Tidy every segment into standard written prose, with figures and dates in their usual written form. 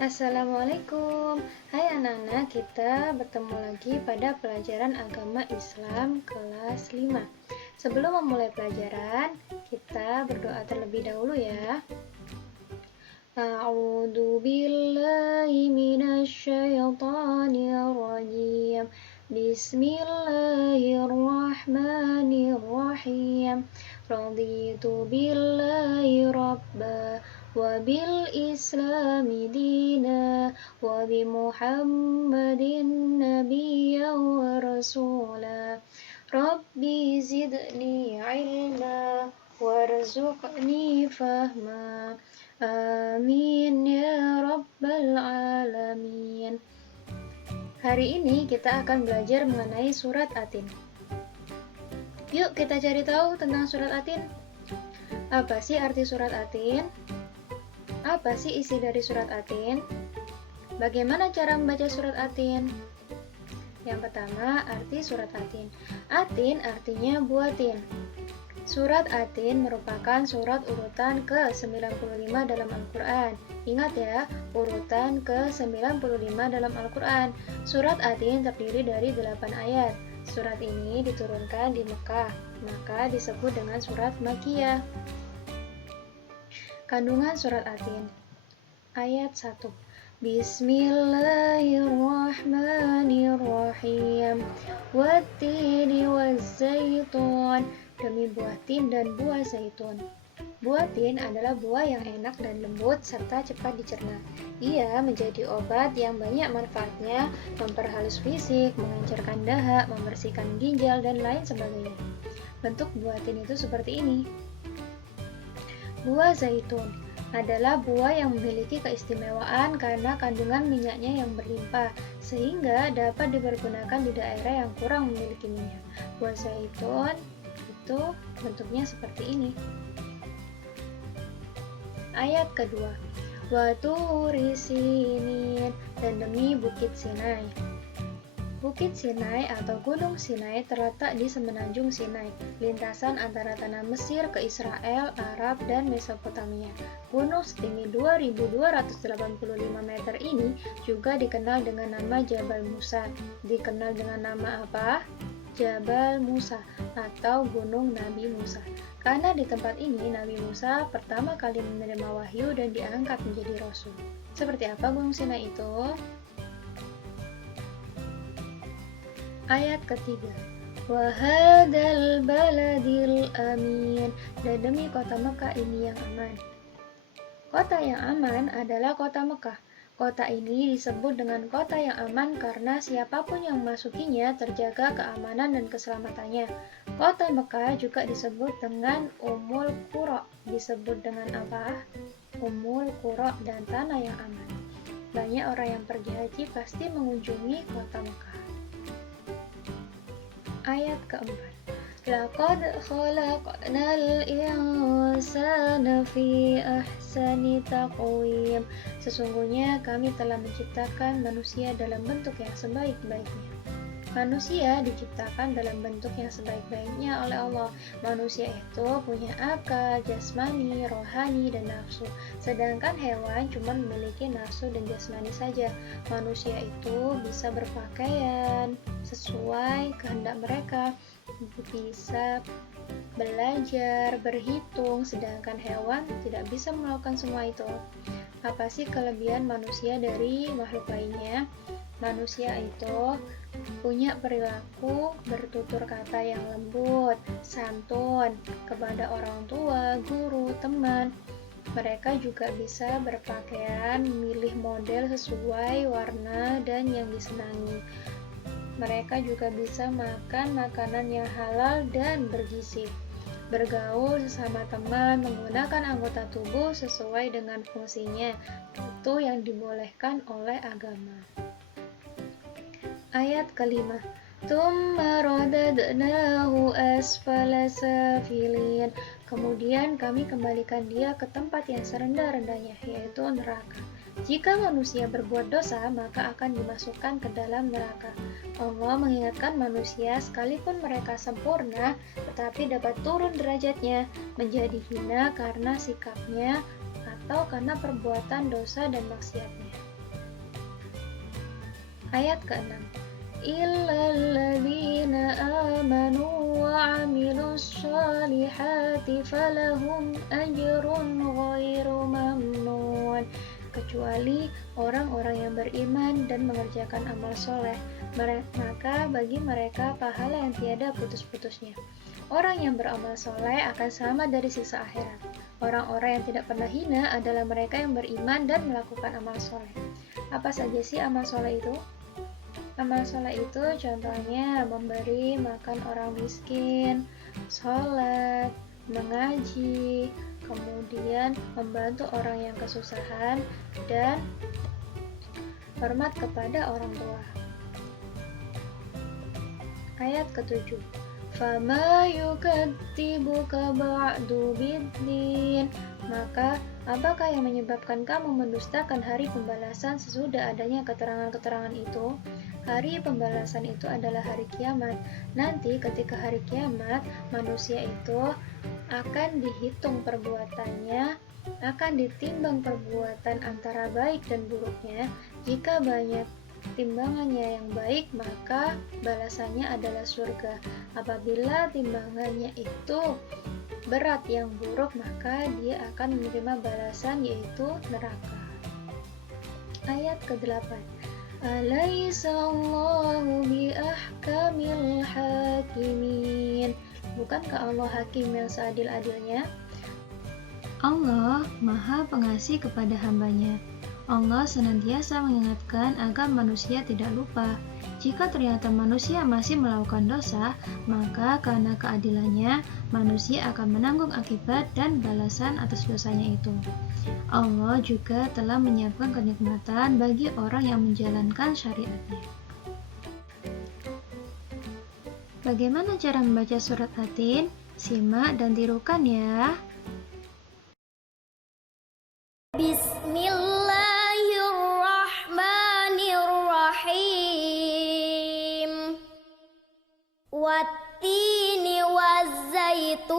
Assalamualaikum. Hai anak-anak, kita bertemu lagi pada pelajaran agama Islam kelas 5. Sebelum memulai pelajaran, kita berdoa terlebih dahulu ya. A'udzu billahi minasyaitonir rajim. Bismillahirrahmanirrahim. Raditu billahi rabba wa bil islami dina wa bi Muhammadin nabiyyan wa rasula. Rabbi zidni ilma warzuqni fahma. Amin ya rabbal alamin. Hari ini kita akan belajar mengenai surat Atin. Yuk kita cari tahu tentang surat Atin. Apa sih arti surat Atin? Apa sih isi dari surat Atin? Bagaimana cara membaca surat Atin? Yang pertama, arti surat Atin. Atin artinya buatin. Surat Atin merupakan surat urutan ke-95 dalam Al-Quran. Ingat ya, urutan ke-95 dalam Al-Quran. Surat Atin terdiri dari 8 ayat. Surat ini diturunkan di Mekah, maka disebut dengan surat Makkiyah. Kandungan surat Atin. Ayat 1. Bismillahirrahmanirrahim. Wattini wazzaitun. Demi buah tin dan buah zaitun. Buah tin adalah buah yang enak dan lembut serta cepat dicerna. Ia menjadi obat yang banyak manfaatnya, memperhalus fisik, mengencerkan dahak, membersihkan ginjal, dan lain sebagainya. Bentuk buah tin itu seperti ini. Buah zaitun adalah buah yang memiliki keistimewaan karena kandungan minyaknya yang berlimpah, sehingga dapat dipergunakan di daerah yang kurang memiliki minyak. Buah zaitun itu bentuknya seperti ini. Ayat kedua. Wa turi Sinin, dan demi Bukit Sinai. Bukit Sinai atau Gunung Sinai terletak di semenanjung Sinai, lintasan antara tanah Mesir ke Israel, Arab, dan Mesopotamia. Gunung setinggi 2.285 meter ini juga dikenal dengan nama Jabal Musa. Dikenal dengan nama apa? Jabal Musa atau Gunung Nabi Musa. Karena di tempat ini Nabi Musa pertama kali menerima wahyu dan diangkat menjadi rasul. Seperti apa Gunung Sinai itu? Ayat ketiga. Wa hadzal baladil amin, dan demi kota Mekah ini yang aman. Kota yang aman adalah kota Mekah. Kota ini disebut dengan kota yang aman karena siapapun yang memasukinya terjaga keamanan dan keselamatannya. Kota Mekah juga disebut dengan Ummul Qura. Disebut dengan apa? Ummul Qura, dan tanah yang aman. Banyak orang yang pergi haji pasti mengunjungi kota Mekah. Ayat keempat. Laqad khalaqnal insana fi ahsani taqwim. Sesungguhnya kami telah menciptakan manusia dalam bentuk yang sebaik-baiknya. Manusia diciptakan dalam bentuk yang sebaik-baiknya oleh Allah. Manusia itu punya akal, jasmani, rohani, dan nafsu. Sedangkan hewan cuma memiliki nafsu dan jasmani saja. Manusia itu bisa berpakaian sesuai kehendak mereka, bisa belajar, berhitung, sedangkan hewan tidak bisa melakukan semua itu. Apa sih kelebihan manusia dari makhluk lainnya? Manusia itu punya perilaku bertutur kata yang lembut, santun kepada orang tua, guru, teman. Mereka juga bisa berpakaian, milih model sesuai warna dan yang disenangi. Mereka juga bisa makan makanan yang halal dan bergizi. Bergaul sesama teman, menggunakan anggota tubuh sesuai dengan fungsinya. Itu yang dibolehkan oleh agama. Ayat kelima. Tsumma radadnahu asfala safilin. Kemudian kami kembalikan dia ke tempat yang serendah-rendahnya, yaitu neraka. Jika manusia berbuat dosa, maka akan dimasukkan ke dalam neraka. Allah mengingatkan manusia sekalipun mereka sempurna, tetapi dapat turun derajatnya menjadi hina karena sikapnya atau karena perbuatan dosa dan maksiatnya. Ayat ke-6. Illalladzina amanu wa amilus solihati falahum ajrun ghairu mamnun. Kecuali orang-orang yang beriman dan mengerjakan amal soleh, maka bagi mereka pahala yang tiada putus-putusnya. Orang yang beramal soleh akan selamat dari siksa akhirat. Orang-orang yang tidak pernah hina adalah mereka yang beriman dan melakukan amal soleh. Apa saja sih amal soleh itu? Amal soleh itu contohnya memberi makan orang miskin, sholat, mengaji, kemudian membantu orang yang kesusahan, dan hormat kepada orang tua. Ayat ke-7. Fama yukadzibuka ba'du biddin. Maka apakah yang menyebabkan kamu mendustakan hari pembalasan sesudah adanya keterangan-keterangan itu? Hari pembalasan itu adalah hari kiamat. Nanti ketika hari kiamat, manusia itu akan dihitung perbuatannya, akan ditimbang perbuatan antara baik dan buruknya. Jika banyak timbangannya yang baik, maka balasannya adalah surga. Apabila timbangannya itu berat yang buruk, maka dia akan menerima balasan, yaitu neraka. Ayat ke-8. Alaysa Allahu bi ahkamil hakimin. Bukankah Allah hakim yang seadil-adilnya? Allah Maha Pengasih kepada hambanya. Allah senantiasa mengingatkan agar manusia tidak lupa. Jika ternyata manusia masih melakukan dosa, maka karena keadilannya, manusia akan menanggung akibat dan balasan atas dosanya itu. Allah juga telah menyiapkan kenikmatan bagi orang yang menjalankan syariatnya. Bagaimana cara membaca surat Atin? Simak dan tirukan ya. Bismillahirrahmanirrahim. Wattini wazzaitun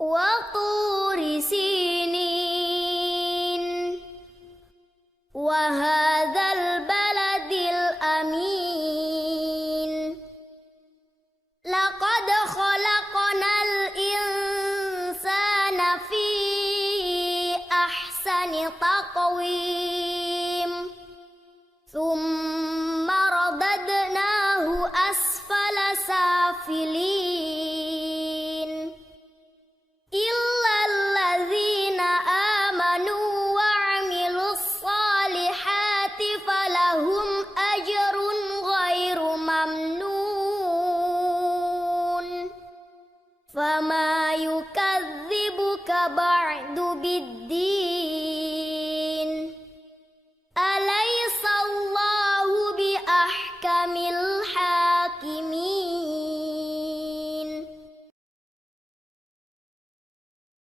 wa turi sinin wa hadzal baladil amin. Laqad khalaqnal insana fi ahsani taqwim thumma radadnahu asfala safilin illal ladzina amanu wa amilus solihati falahum ajrun ghairu mamnun. Fama yukadzibuka ba'du biddin.